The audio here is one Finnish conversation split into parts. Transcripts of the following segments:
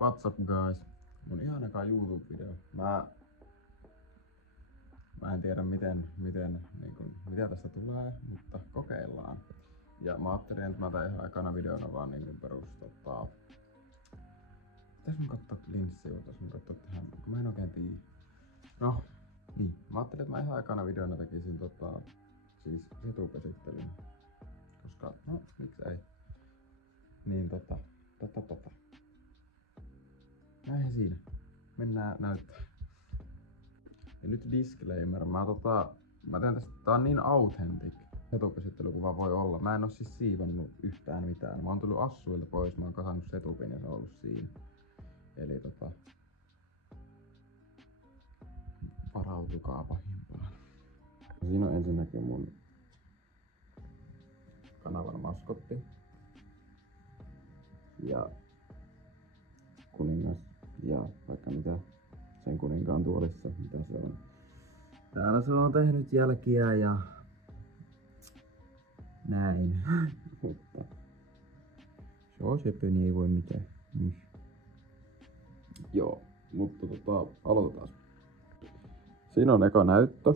What's up guys? Mun ihan eka YouTube-video. Mä en tiedä mitä tästä tulee, mutta kokeillaan. Ja mä ajattelin, että mä teen ihan ekana videona vaan niin perus pitäis mun katsoa linssiä, voitais mun katsoa tähän, kun mä en oikein tiedä. No, niin. Mä ajattelin, että mä ihan ekana videona tekisin siis setupesittelyn. Koska, no, miksi ei. Niin näinhän siinä. Mennään näyttää. Ja nyt disclaimer. Mä teen tästä, tää on niin authentic setupesittely kuin vaan voi olla. Mä en oo siis siivannut yhtään mitään. Mä oon tullut assuilta pois, mä oon kasannut setupin ja se on ollut siinä. Eli varautukaa pahimpaan. Siinä on ensinnäkin mun kanavan maskotti. Ja kuningas ja vaikka mitä sen kuninkaan tuolissa, mitä se on. Täällä se on tehnyt jälkiä ja näin. Mutta se on sepö, niin ei voi mitään. Joo, mutta aloitetaan. Siinä on eka näyttö,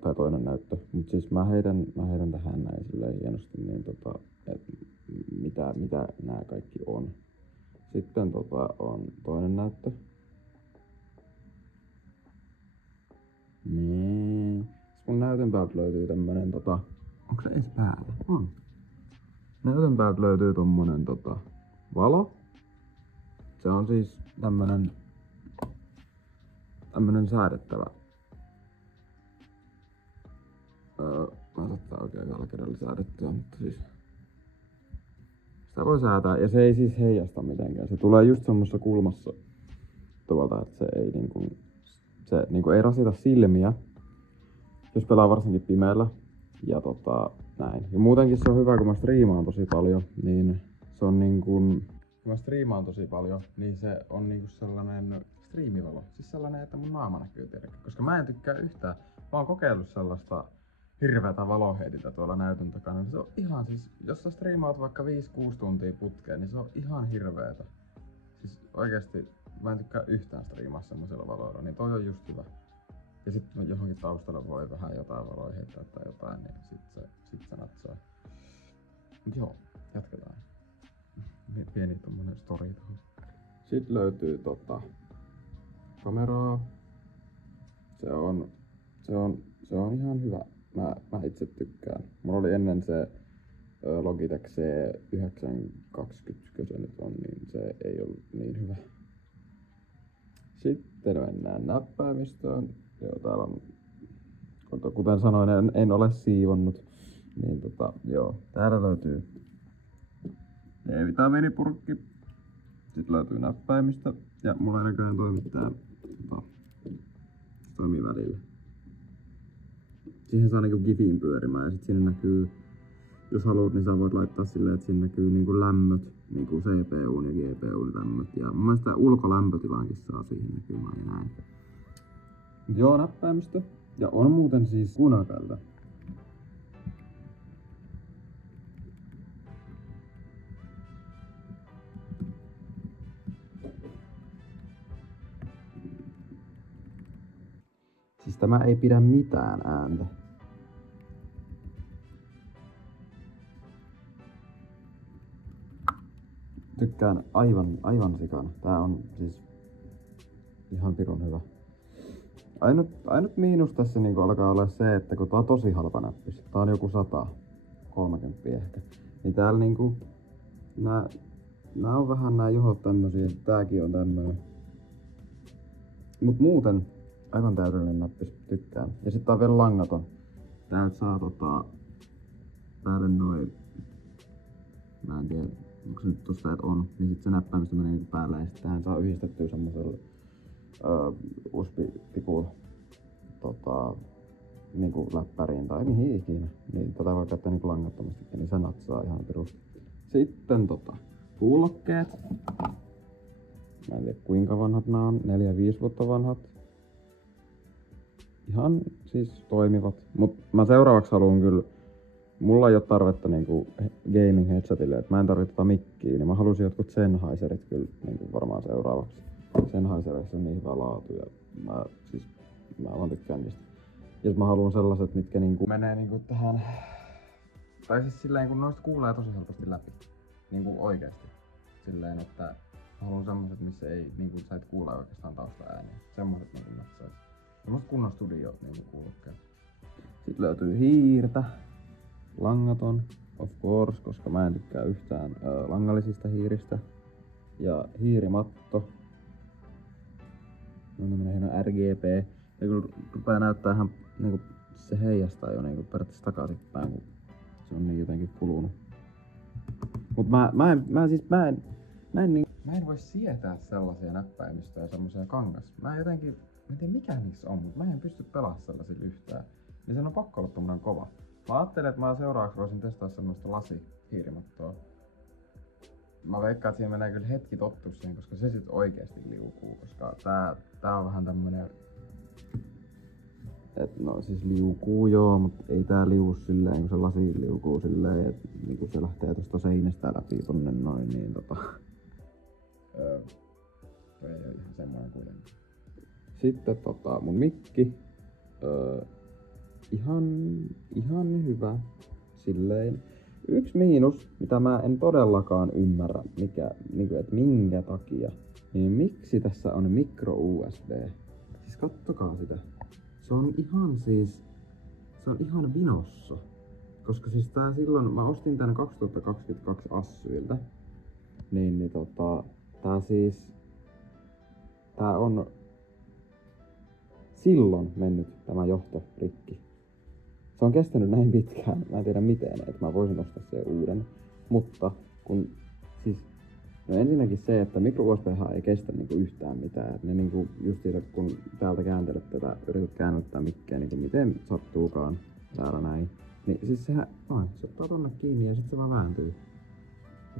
tai toinen näyttö, mutta siis mä heitän tähän näin silleen hienosti, niin mitä nämä kaikki on. Sitten on toinen näyttö. Niin. Mun näytön päältä löytyy tämmönen onko se edes päällä? On. Näytön päältä löytyy tommonen valo. Se on siis tämmönen säädettävä. Mä en saa oikein ekalla kerralla säädettyä, mutta siis sitä voi säätää ja se ei siis heijasta mitenkään. Se tulee just semmosessa kulmassa tuolta, että se ei rasita silmiä, jos pelaa varsinkin pimeällä. Ja näin. Ja muutenkin se on hyvä, kun mä striimaan tosi paljon, niin se on se on niinku sellainen striimivalo. Siis sellainen, että mun naama näkyy tietenkin. Koska mä en tykkää yhtään. Mä oon kokeillut sellaista hirveätä valoheitintä tuolla näytön takana. Se on ihan siis, jos sä striimaat vaikka 5-6 tuntia putkeen, niin se on ihan hirveetä. Siis oikeesti mä en tykkää yhtään striimaa semmoisella valoilla, niin toi on just hyvä. Ja sitten johonkin taustalle voi vähän jotain valoja heittää tai jotain, niin sit se natsaa. Mut joo, jatketaan. Pieni tommonen story tohon. Sitten löytyy kameraa. Se on ihan hyvä. Mä itse tykkään. Mulla oli ennen se Logitech C920, se nyt on, niin se ei ollut niin hyvä. Sitten mennään näppäimistöön. Joo, täällä on, kuten sanoin, en ole siivonnut. Niin joo, täällä löytyy D-vitamiinipurkki. Sitten löytyy näppäimistö. Ja mulla ei näköjään toimi tää toimii välillä. Siihen saa niinku GIFin pyörimään ja sit sinne näkyy, jos haluat, niin sä voit laittaa silleen, että siinä näkyy niinku lämmöt, niinku CPUn ja GPUn lämmöt. Ja mun mielestä ulkolämpötilankin saa siihen näkymään ja näin. Joo, näppäimistö. Ja on muuten siis kuunnelkältä. Siis tämä ei pidä mitään ääntä. Tykkään aivan sikana. Tää on siis ihan pirun hyvä. Ainut miinus tässä niinku alkaa olla se, että kun tää on tosi halpa näppis, tää on joku 130 ehkä, niin täällä niinku nää on vähän nää johot tämmösiä, tääkin on tämmönen. Mut muuten aivan täydellinen näppis, tykkään. Ja sit tää on vielä langaton. Täältä saa päälle noin, mä en tiedä, onko se nyt tosta, että on, niin sit se näppäimistö menee niinku päälle ja sit tähän saa yhdistettyä semmoselle USB-tikulla niinku läppäriin tai mihin ikinä. Niin tätä voi käyttää niinku langattomastikin, niin se natsaa ihan pirusti. Sitten kuulokkeet. Mä en tiedä kuinka vanhat nää on, 4-5 vuotta vanhat. Ihan siis toimivat, mut mä seuraavaksi haluan kyllä mulla ei oo tarvetta niinku gaming headsetille, että mä en tarvitse mikkiä, niin mä halusin jotkut Sennheiserit kyllä niinku varmaan seuraavaksi. Sennheiserissa on niin hyvä laatu ja mä vaan tykkään niistä. Ja mä haluan sellaiset, mitkä niinku menee niinku tähän, tai siis silleen kun noista kuulee tosi helposti läpi. Niinku oikeesti. Silleen, että mä haluan semmoset, missä ei niinku sä et kuule oikeastaan tausta ääniä. Semmoset niinku natsais. Semmoset kunnon studiot niinku kuulokkeet. Sitten löytyy hiirtä. Langaton, of course, koska mä en tykkää yhtään langallisista hiiristä. Ja hiirimatto. On tämmönen hieno RGB. Ja kun rupee näyttää ihan niinku se heijastaa jo niinku periaatteessa takaisinpäin, kun se on niin jotenkin kulunut. Mut mä en voi sietää sellaisia näppäimistöjä ja semmosia kangas. Mä en tiedä mikä niissä on, mut mä en pysty pelaamaan sellaisilla yhtään. Niin sen on pakko olla tommonen kova. Mä ajattelin, että mä seuraavaksi voisin testaa semmoista lasihiirimattoa. Mä veikkaan, että siihen menee kyllä hetki tottua siihen, koska se sit oikeesti liukuu, koska tää on vähän tämmönen... No siis liukuu joo, mut ei tää liu silleen, kun se lasi liukuu silleen, että niinku se lähtee tosta seinästä läpi tonne noin, niin ei oo ihan semmoinen kuitenkin. Sitten mun mikki. Ihan hyvä. Silleen. Yksi miinus, mitä mä en todellakaan ymmärrä, että minkä takia, niin miksi tässä on micro USB? Siis kattokaa sitä. Se on ihan vinossa. Koska siis mä ostin tän 2022 Assyiltä. Tää on silloin mennyt tämä johto rikki. Se on kestänyt näin pitkään, mä en tiedä miten, että mä voisin ostaa sen uuden. Mutta ensinnäkin se, että micro USB:han ei kestä niinku yhtään mitään. Et ne niinku just siitä, kun täältä kääntelet tätä, yrität käännöttää mikkiä niinku miten sattuukaan täällä näin. Niin siis se ottaa tonne kiinni ja sit se vaan vääntyy.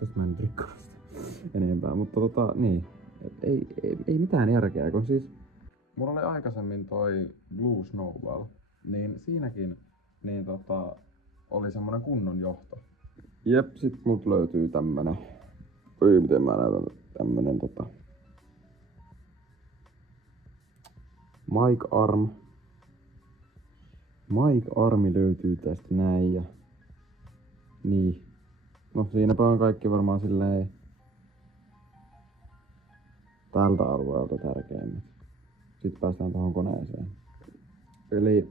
Tästä mä en nyt rikkonut sitä enempää, mutta niin. Ei mitään järkeä, kun siis... Mulla oli aikaisemmin toi Blue Snowball, niin siinäkin oli semmonen kunnon johto. Jep, sit mut löytyy tämmönen... miten mä näytän tämmönen Mic Arm. Mic Armi löytyy tästä näin ja... Niin. No siinäpä on kaikki varmaan silleen... Tältä alueelta tärkeimmät. Sitten päästään tohon koneeseen. Eli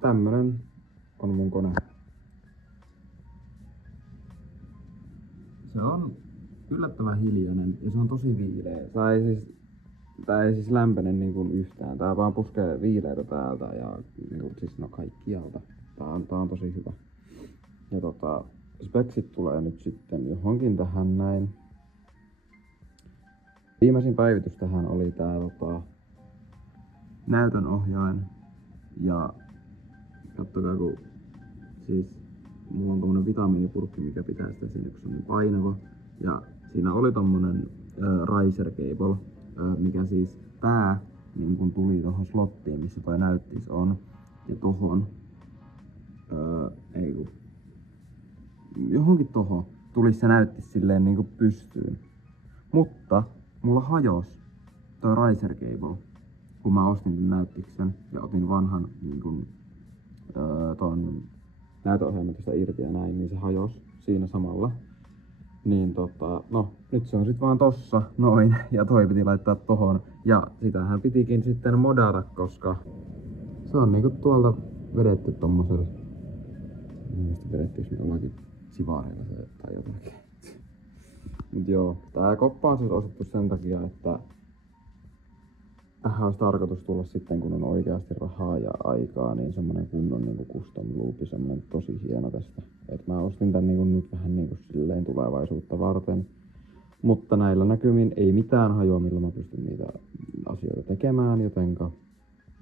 tämmönen on mun kone. Se on yllättävän hiljainen ja se on tosi viileä. Tää ei siis lämpene niinku yhtään. Tää vaan puskee viileitä täältä ja niinku siis kaikkialta. Tää on tosi hyvä. Ja speksit tulee nyt sitten johonkin tähän näin. Viimeisin päivitys tähän oli tää näytönohjain. Ja kattokaa kun siis mulla on tommonen vitamiinipurkki, mikä pitää sitä siinä, kun se on niin painava. Ja siinä oli tommonen riser cable, mikä siis tää niin kun tuli tohon slottiin, missä toi näyttis on. Ja tohon, johonkin tohon tuli se näyttis silleen niinku pystyyn. Mutta mulla hajos toi riser cable, kun mä ostin tän näyttiksen ja otin vanhan niin kun, ton näytöohjelman tästä irti ja näin, niin se hajos siinä samalla. Niin no nyt se on sit vaan tossa noin ja toi piti laittaa tohon ja sitähän pitikin sitten modata, koska se on niinku tuolta vedetty tommosella. Mielestäni vedettiinkö me jollakin sivareilla se tai jotakin. Mut joo, tää koppa on siis ostettu sen takia, että tähän olisi tarkoitus tulla sitten, kun on oikeasti rahaa ja aikaa, niin semmonen kunnon niinku custom loopi, semmonen tosi hieno tästä. Et mä ostin tän niinku nyt vähän niinku silleen tulevaisuutta varten. Mutta näillä näkymin ei mitään hajoa, millä mä pystyn niitä asioita tekemään, jotenka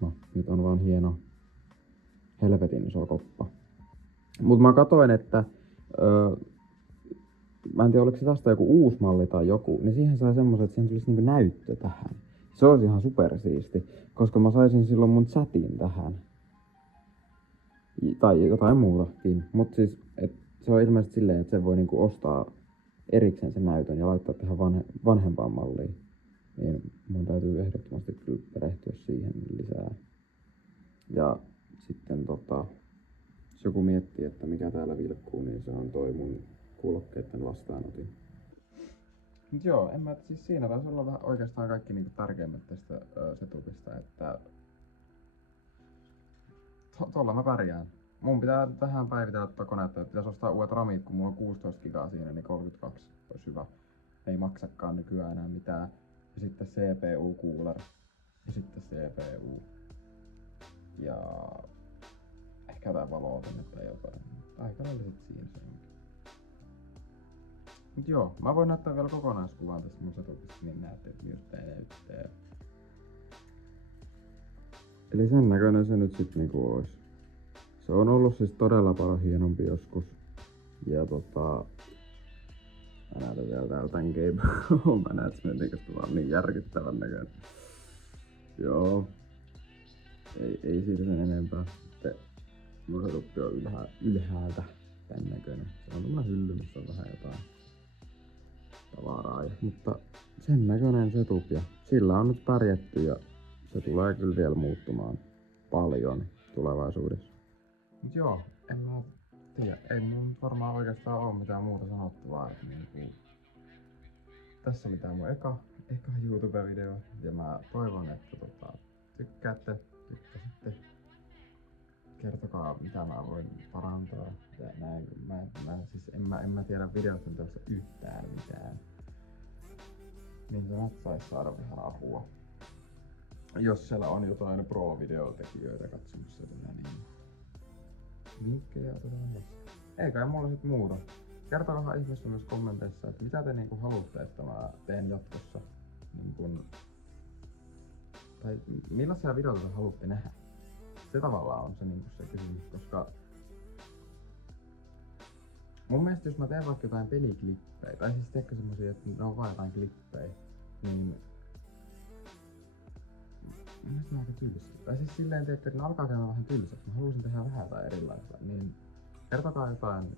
no, nyt on vaan hieno helvetin iso koppa. Mut mä katoin, että mä en tiedä oliko se tästä joku uusi malli tai joku, niin siihen sai semmoset, että siihen tulisi niinku näyttö tähän. Se olisi ihan supersiisti, koska mä saisin silloin mun chatin tähän. Tai jotain muutakin. Mut siis, se on ilmeisesti silleen, että se voi niinku ostaa erikseen sen näytön ja laittaa tähän vanhempaan malliin. Niin mun täytyy ehdottomasti kyllä perehtyä siihen lisää. Ja sitten jos joku miettii, että mikä täällä vilkkuu, niin se on toi mun kuulokkeiden vastaanotin. Mut joo, siis siinä taisi olla vähän oikeastaan kaikki niinku tärkeimmät tästä setupista, että tuolla mä pärjään. Mun pitää vähän päivitellä tätä konetta, että pitäisi ostaa uudet ramit, kun mulla on 16 gigaa siinä, niin 32 olisi hyvä. Ne ei maksakaan nykyään enää mitään. Ja sitten CPU cooler. Ja sitten CPU. Ja ehkä jotain valoatinne tai jotain. Aika lailla sit siinä se onkin. Mut joo, mä voin näyttää vielä kokonaiskuvan tästä mun setupista, niin näette, että miltä tää näyttää. Eli sen näköinen se nyt sit niinku ois. Se on ollut siis todella paljon hienompi joskus. Ja mä näytän vielä täällä tän Game. Mä näet sen jotenkin vaan niin järkyttävän näköinen. Joo. Ei siitä sen enempää. Sitten mun setuppi on ylhäältä tän näköinen. Se on tommonen hylly, missä on vähän jotain tavaraa. Mutta sen näköinen setup ja sillä on nyt pärjätty ja se tulee kyllä vielä muuttumaan paljon tulevaisuudessa. Mut joo, en mä tiedä. Ei mun varmaan oikeastaan oo mitään muuta sanottavaa. Tässä oli tää mun eka YouTube-video ja mä toivon, että tykkäätte, tykkäsitte. Kertokaa mitä mä voin parantaa ja näin. En mä tiedä videosta tuossa yhtään mitään. Niin se sais saada vähän apua. Jos siellä on jotain pro-videotekijöitä katsomassa niin linkkejä otetaan vastaan. Ei kai mulla sit muuta. Kertokaa ihmeessä myös kommenteissa, että mitä te niinku haluatte, että mä teen jatkossa. Tai millaisia videoita te haluatte nähdä? Se tavallaan on se, niinku se kysymys, koska mun mielestä jos mä teen vaikka jotain peliklippejä, tai siis teekö semmosia, että ne on vaan jotain klippejä, niin mielestäni on aika tylsä. Tai siis silleen teette, että ne alkaa käydä vähän tylsäksi. Mä haluaisin tehdä vähän jotain erilaista, niin kertokaa jotain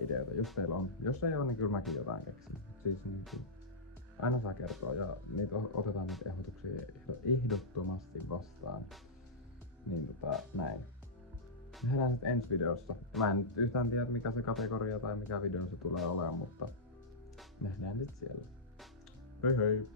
ideoita, jos teillä on. Jos ei oo, niin kyllä mäkin jotain keksin. Siis niin aina saa kertoa ja niitä otetaan niitä ehdotuksia ehdottomasti vastaan. Niin näin. Nähdään nyt ensi videossa. Mä en nyt yhtään tiedä mikä se kategoria tai mikä video se tulee olemaan, mutta nähdään nyt siellä. Hei hei!